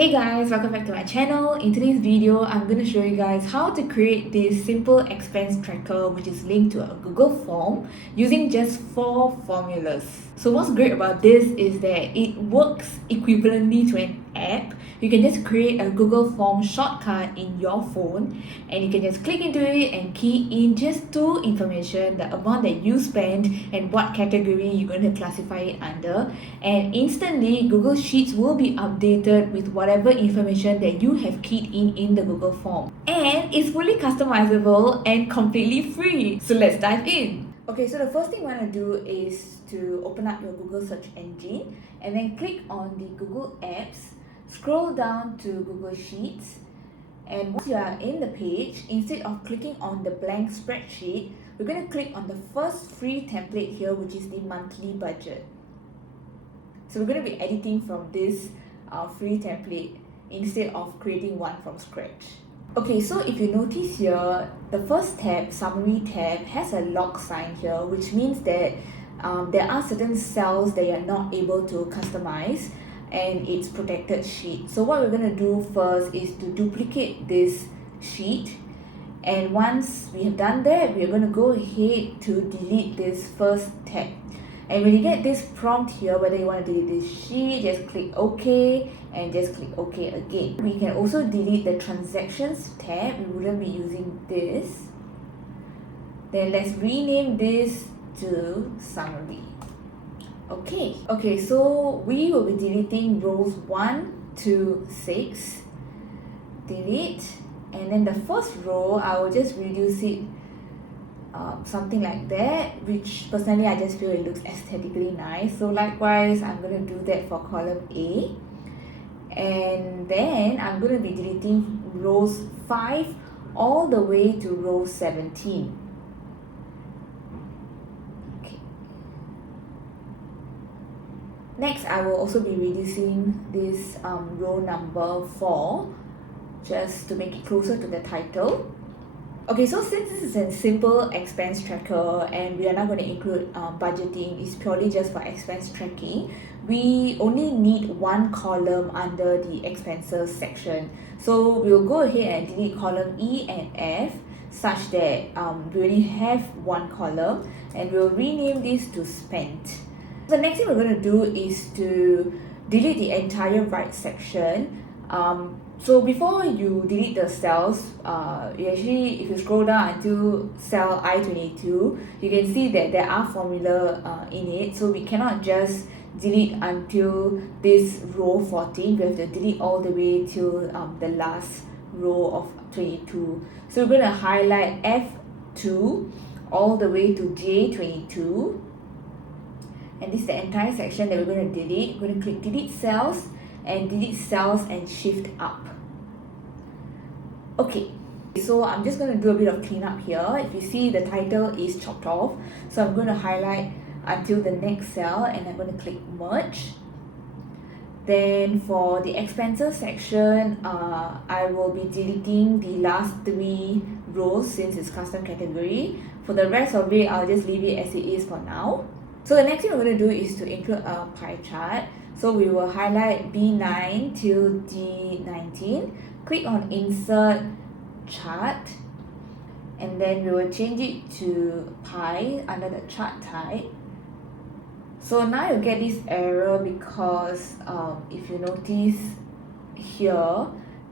Hey guys, welcome back to my channel. In today's video, I'm going to show you guys how to create this simple expense tracker which is linked to a Google form using just 4 formulas. So what's great about this is that it works equivalently to an app. You can just create a Google form shortcut in your phone and you can just click into it and key in just 2 information, the amount that you spend and what category you're going to classify it under, and instantly Google Sheets will be updated with whatever information that you have keyed in the Google form. And it's fully customizable and completely free. So let's dive in. Okay, so the first thing you want to do is to open up your Google search engine and then click on the Google Apps, scroll down to Google Sheets, and once you are in the page, instead of clicking on the blank spreadsheet, we're going to click on the first free template here, which is the monthly budget. So we're going to be editing from this free template instead of creating one from scratch. Okay, so if you notice here, the first tab, summary tab, has a lock sign here, which means that there are certain cells that you're not able to customize and it's protected sheet. So what we're going to do first is to duplicate this sheet, and once we have done that, we're going to go ahead to delete this first tab. And when you get this prompt here, whether you want to delete this sheet, just click OK and just click OK again. We can also delete the transactions tab. We wouldn't be using this. Then let's rename this to summary. Okay, so we will be deleting rows 1 to 6. Delete. And then the first row, I will just reduce it something like that, which personally I just feel it looks aesthetically nice. So likewise, I'm going to do that for column A. And then I'm going to be deleting rows 5 all the way to row 17. Okay. Next, I will also be reducing this row number 4 just to make it closer to the title. Okay, so since this is a simple expense tracker and we are not going to include budgeting, it's purely just for expense tracking, we only need one column under the expenses section. So we'll go ahead and delete column E and F such that we only have one column, and we'll rename this to spent. The next thing we're going to do is to delete the entire right section. So before you delete the cells, if you scroll down until cell I-22, you can see that there are formula in it. So we cannot just delete until this row 14. We have to delete all the way till the last row of 22. So we're going to highlight F2 all the way to J22. And this is the entire section that we're going to delete. We're going to click delete cells and shift up. Okay, so I'm just going to do a bit of cleanup here. If you see, the title is chopped off, so I'm going to highlight until the next cell and I'm going to click merge. Then for the expenses section, I will be deleting the last 3 rows since it's custom category. For the rest of it, I'll just leave it as it is for now. So the next thing we're going to do is to include a pie chart. So we will highlight B9 till D19, click on insert chart, and then we will change it to pie under the chart type. So now you get this error because if you notice here,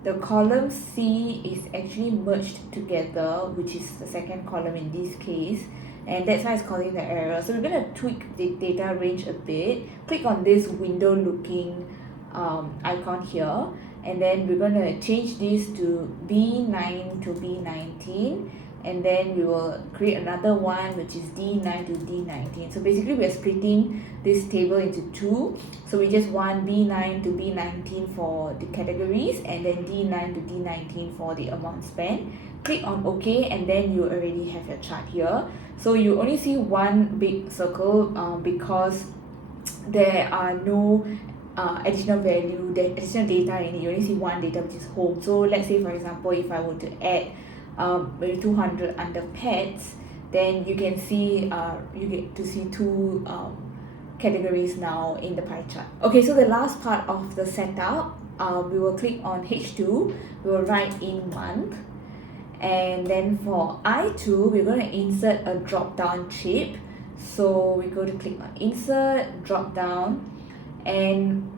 the column C is actually merged together, which is the second column in this case, and that's why it's causing the error. So we're going to tweak the data range a bit. Click on this window looking icon here, and then we're going to change this to B9 to B19, and then we will create another one which is D9 to D19. So basically we're splitting this table into 2. So we just want B9 to B19 for the categories and then D9 to D19 for the amount spent. Click on OK, and then you already have your chart here. So you only see one big circle because there are no additional value, the additional data in it. You only see one data, which is home. So let's say, for example, if I were to add maybe 200 under pets, then you can see you get to see 2 categories now in the pie chart. Okay, so the last part of the setup we will click on H2, we will write in month. And then for I2, we're going to insert a drop down chip. So we go to click on insert, drop down, and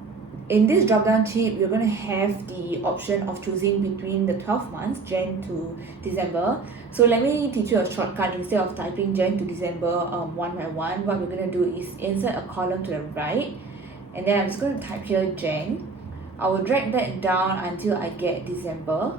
in this drop down chip, you're going to have the option of choosing between the 12 months, Jan to December. So let me teach you a shortcut. Instead of typing Jan to December one by one, what we're going to do is insert a column to the right, and then I'm just going to type here Jan. I will drag that down until I get December.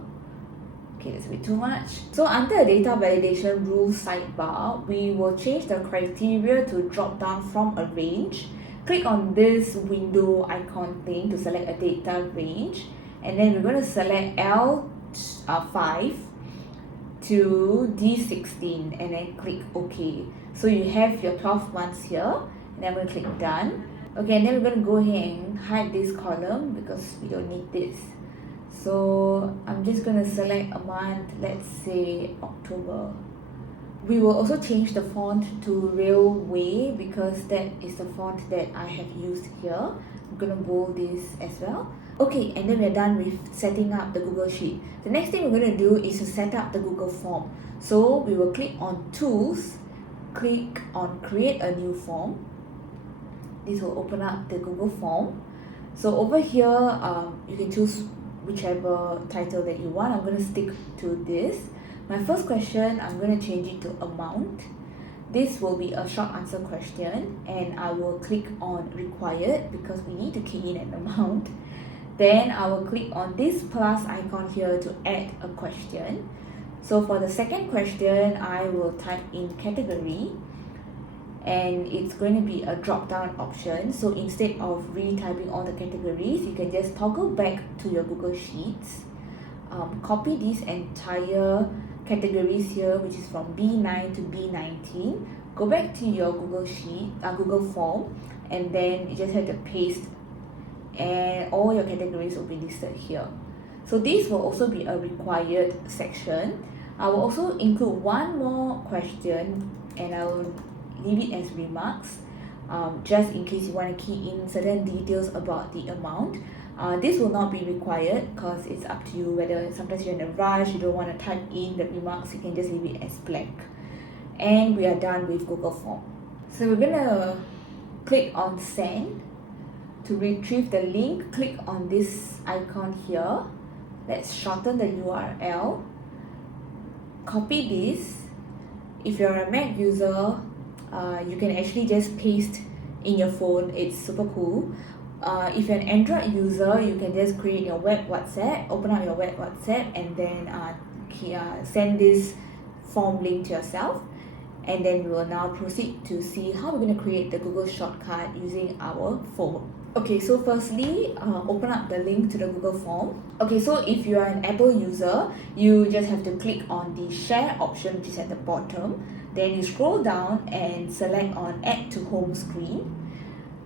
Okay, that's a bit too much. So under the data validation rules sidebar, we will change the criteria to drop down from a range. Click on this window icon thing to select a data range, and then we're going to select L5 to D16 and then click OK. So you have your 12 months here, and then I'm going to click done. Okay, and then we're going to go ahead and hide this column because we don't need this. So I'm just going to select a month, let's say October. We will also change the font to Railway because that is the font that I have used here. I'm going to bold this as well. Okay, and then we're done with setting up the Google Sheet. The next thing we're going to do is to set up the Google Form. So we will click on Tools, click on Create a New Form. This will open up the Google Form. So over here, you can choose whichever title that you want. I'm going to stick to this. My first question, I'm going to change it to amount. This will be a short answer question, and I will click on required because we need to key in an amount. Then I will click on this plus icon here to add a question. So for the second question, I will type in category, and it's going to be a drop down option. So instead of retyping all the categories, you can just toggle back to your Google Sheets, copy these entire categories here, which is from B9 to B19, go back to your Google Form, and then you just have to paste, and all your categories will be listed here. So this will also be a required section. I will also include one more question, and I will leave it as remarks, just in case you want to key in certain details about the amount. This will not be required because it's up to you whether sometimes you're in a rush, you don't want to type in the remarks, you can just leave it as blank. And we are done with Google Form. So we're going to click on send. To retrieve the link, click on this icon here. Let's shorten the URL. Copy this. If you're a Mac user, you can actually just paste in your phone. It's super cool. If you're an Android user, you can just create your web WhatsApp, open up your web WhatsApp, and then send this form link to yourself. And then we will now proceed to see how we're going to create the Google shortcut using our phone. Okay, so firstly, open up the link to the Google form. Okay, so if you are an Apple user, you just have to click on the share option, which is at the bottom. Then you scroll down and select on add to home screen.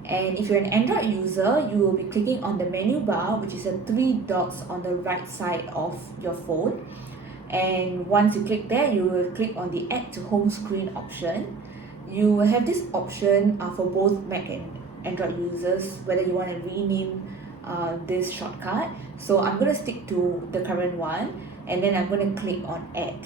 And if you're an Android user, you will be clicking on the menu bar, which is the 3 dots on the right side of your phone. And once you click there, you will click on the add to home screen option. You will have this option for both Mac and Android users, whether you want to rename this shortcut. So I'm going to stick to the current one, and then I'm going to click on add.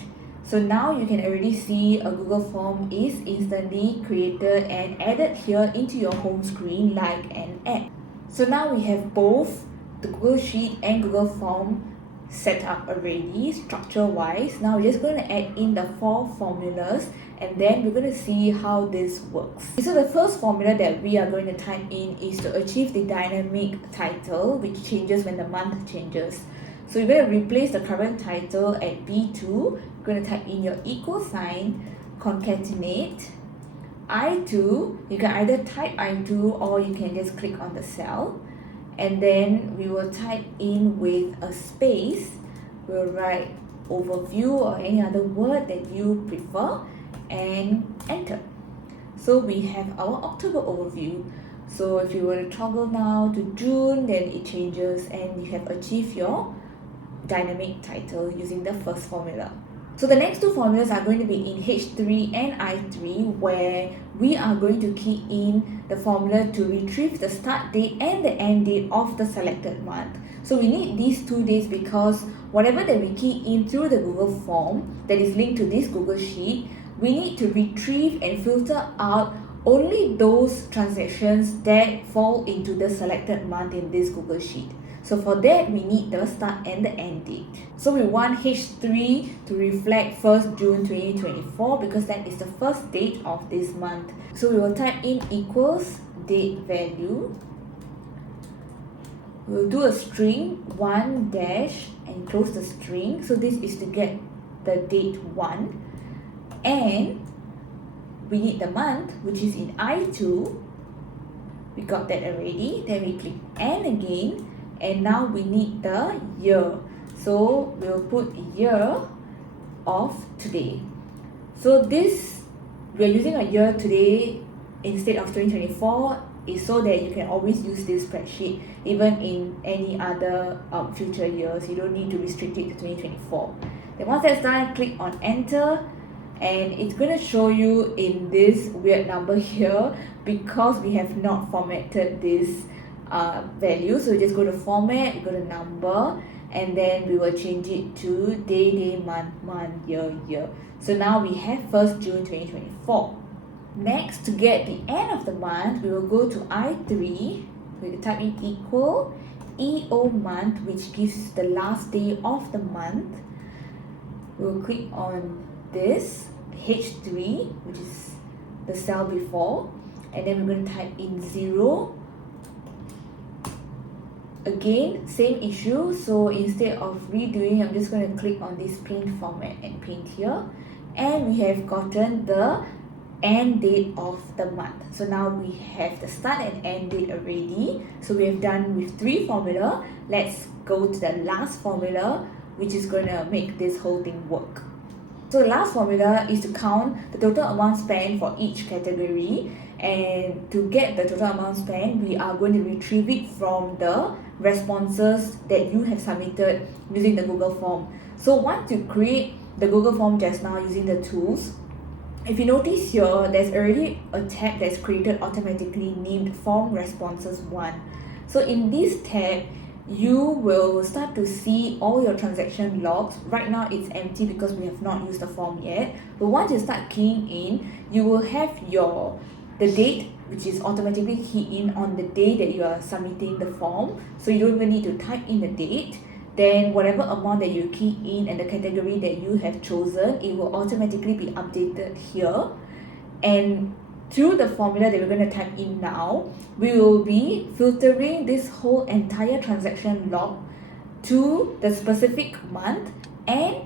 So now you can already see a Google form is instantly created and added here into your home screen like an add. So now we have both the Google Sheet and Google Form set up already structure wise. Now we're just going to add in the 4 formulas, and then we're going to see how this works. So the first formula that we are going to type in is to achieve the dynamic title, which changes when the month changes. So you're going to replace the current title at B2. You're going to type in your equal sign, concatenate, I2. You can either type I2 or you can just click on the cell. And then we will type in with a space. We'll write overview or any other word that you prefer and enter. So we have our October overview. So if you were to toggle now to June, then it changes and you have achieved your dynamic title using the first formula. So the next 2 formulas are going to be in H3 and I3, where we are going to key in the formula to retrieve the start date and the end date of the selected month. So we need these 2 dates because whatever that we key in through the Google form that is linked to this Google Sheet, we need to retrieve and filter out only those transactions that fall into the selected month in this Google Sheet. So for that, we need the start and the end date. So we want H3 to reflect 1st June 2024 because that is the first date of this month. So we will type in equals date value. We'll do a string 1 dash and close the string. So this is to get the date 1. And we need the month, which is in I2. We got that already. Then we click N again. And now we need the year. So we'll put year of today. So this, we're using a year today instead of 2024 is so that you can always use this spreadsheet even in any other future years. You don't need to restrict it to 2024. Then once that's done, click on enter. And it's going to show you in this weird number here because we have not formatted this value. So we just go to format, you go to number, and then we will change it to day, day, month, month, year, year. So now we have 1st June 2024. Next, to get the end of the month, we will go to I3. We will type in equal EO month, which gives the last day of the month. We will click on this H3, which is the cell before, and then we're going to type in 0. Again, same issue. So instead of redoing, I'm just going to click on this paint format and paint here, and we have gotten the end date of the month. So now we have the start and end date already. So we have done with 3 formula. Let's go to the last formula, which is going to make this whole thing work. So the last formula is to count the total amount spent for each category, and to get the total amount spent, we are going to retrieve it from the responses that you have submitted using the Google form. So once you create the Google form just now using the tools, if you notice here, there's already a tab that's created automatically named Form Responses 1. So in this tab, you will start to see all your transaction logs. Right now it's empty because we have not used the form yet. But once you start keying in, you will have the date, which is automatically keyed in on the day that you are submitting the form. So you don't even need to type in the date. Then whatever amount that you key in and the category that you have chosen, it will automatically be updated here. And through the formula that we're going to type in now, we will be filtering this whole entire transaction log to the specific month, and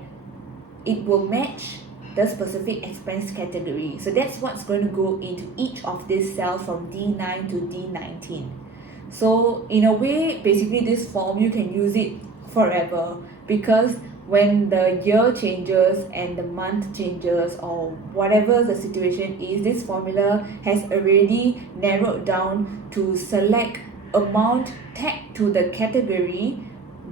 it will match the specific expense category. So that's what's going to go into each of these cells from D9 to D19. So in a way, basically this form, you can use it forever, because when the year changes and the month changes or whatever the situation is, this formula has already narrowed down to select amount tagged to the category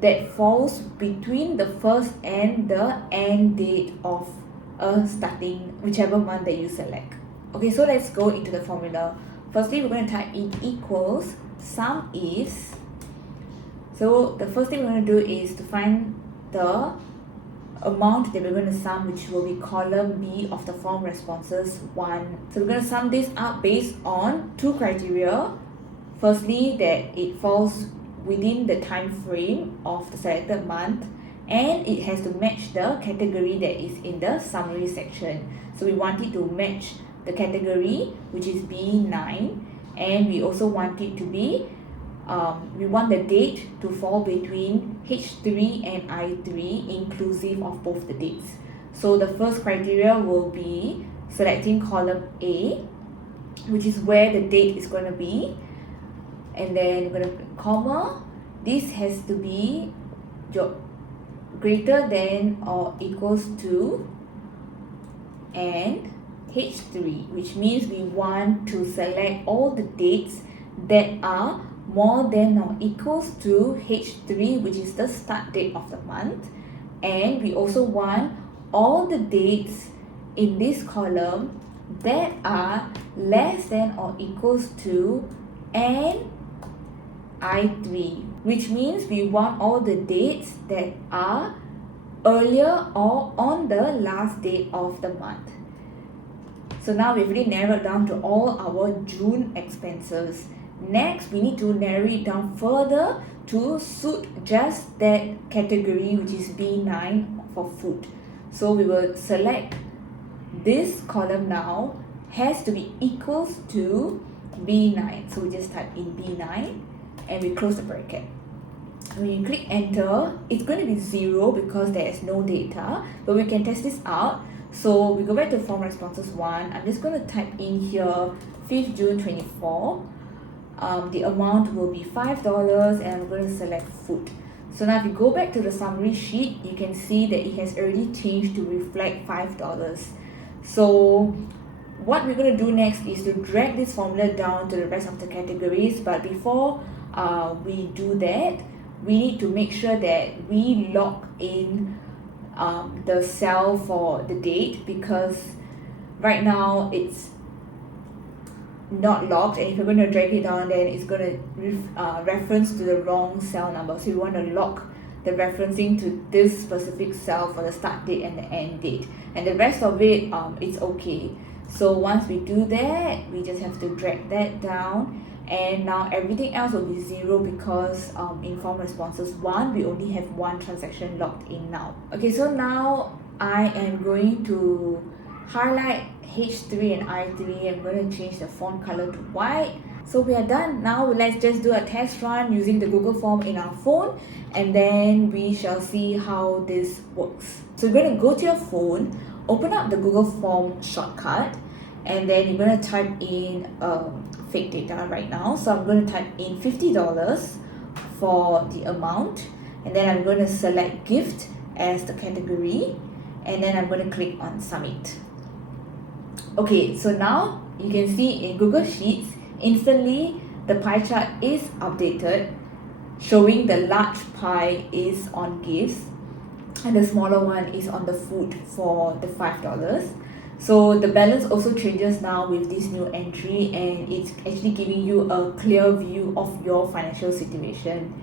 that falls between the first and the end date of a starting whichever month that you select. Okay, so let's go into the formula. Firstly, we're going to type in equals sum is. So the first thing we're going to do is to find the amount that we're going to sum, which will be column B of the form responses 1. So we're going to sum this up based on 2 criteria. Firstly, that it falls within the time frame of the selected month, and it has to match the category that is in the summary section. So we want it to match the category, which is B9, and we also want it to be we want the date to fall between H3 and I3 inclusive of both the dates. So the first criteria will be selecting column A, which is where the date is going to be, and then we're going to put comma. This has to be greater than or equals to and H3, which means we want to select all the dates that are more than or equals to H3, which is the start date of the month. And we also want all the dates in this column that are less than or equals to and I3, which means we want all the dates that are earlier or on the last date of the month. So now we've already narrowed down to all our June expenses. Next, we need to narrow it down further to suit just that category, which is B9 for food. So we will select this column now has to be equals to B9. So we just type in B9 and we close the bracket. When you click enter, it's going to be 0 because there is no data, but we can test this out. So we go back to form responses 1. I'm just going to type in here 5th June 24. The amount will be $5 and I'm going to select food. So now if you go back to the summary sheet, you can see that it has already changed to reflect $5. So what we're going to do next is to drag this formula down to the rest of the categories. But before we do that, we need to make sure that we lock in the cell for the date, because right now it's not locked, and if you're going to drag it down, then it's going to reference to the wrong cell number. So you want to lock the referencing to this specific cell for the start date and the end date, and the rest of it it's okay. So once we do that, we just have to drag that down, and now everything else will be 0 because in form responses 1 we only have one transaction logged in now. Okay, so now I am going to highlight H3 and I3. I'm going to change the font color to white. So we are done. Now let's just do a test run using the Google form in our phone, and then we shall see how this works. So you're going to go to your phone, open up the Google form shortcut, and then you're going to type in fake data right now. So I'm going to type in $50 for the amount, and then I'm going to select gift as the category, and then I'm going to click on submit. Okay, so now you can see in Google Sheets, instantly the pie chart is updated, showing the large pie is on gifts and the smaller one is on the food for the $5. So the balance also changes now with this new entry, and it's actually giving you a clear view of your financial situation.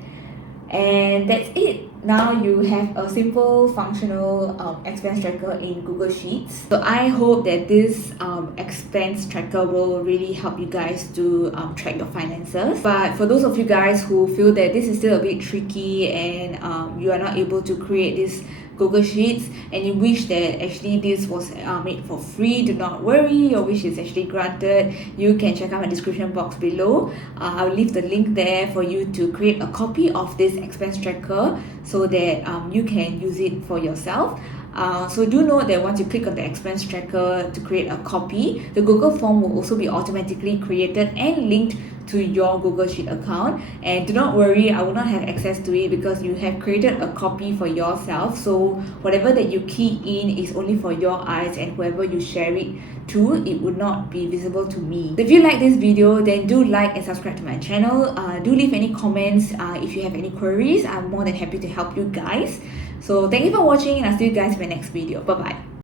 And that's it. Now you have a simple functional expense tracker in Google Sheets. So I hope that this expense tracker will really help you guys to track your finances. But for those of you guys who feel that this is still a bit tricky and you are not able to create this Google Sheets and you wish that actually this was made for free, do not worry, your wish is actually granted. You can check out my description box below. I'll leave the link there for you to create a copy of this expense tracker so that you can use it for yourself. So do note that once you click on the expense tracker to create a copy, the Google form will also be automatically created and linked to your Google Sheet account. And do not worry, I will not have access to it because you have created a copy for yourself. So whatever that you key in is only for your eyes, and whoever you share it to, it would not be visible to me. So if you like this video, then do like and subscribe to my channel. Do leave any comments if you have any queries. I'm more than happy to help you guys. So thank you for watching, and I'll see you guys in my next video. Bye bye.